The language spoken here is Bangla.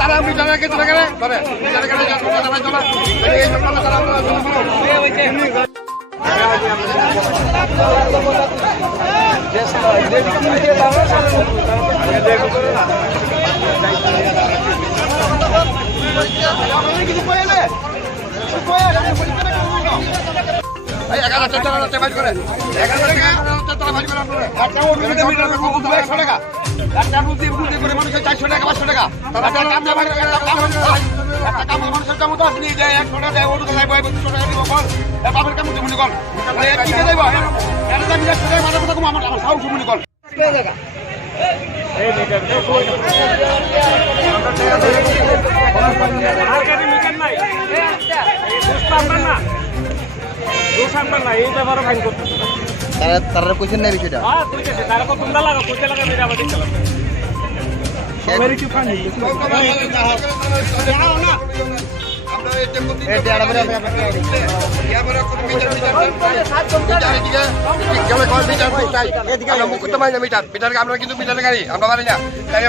তারা মিটারে কে চলে গেলে মিটারে গেলে একটা রুটি করে মানুষের 400 টাকা 500 টাকা মানুষের কাম তো আপনি যায় 100 টাকা দেয় ওটা দেয় 200 টাকা দিব কল বাবার কাম মনে কল কি দেব এটা দাম 100 টাকা মাথা কথা কম আমার সাউন্ড মনে কল এই মিটার আর গাড়ি মিটার নাই এই আচ্ছা এই দোষ আমরা না এই ব্যাপারে ফাইন করতে তারা কইছেন না বিষয়টা হ্যাঁ কইছে তারা তো তোমরা লাগা কইতে লাগা মেরা আমাদের চালা সবারই কি ফাইন যাও না আমরা এটা করতে এই দেড় বড় ইয়া বড় কোন মিটার এদিকে গেলে কোন মিটার চাই এদিকে আমরা মুকুট মাইনা মিটার আমরা কিন্তু মিটারে গাড়ি আমরা পারি না তাই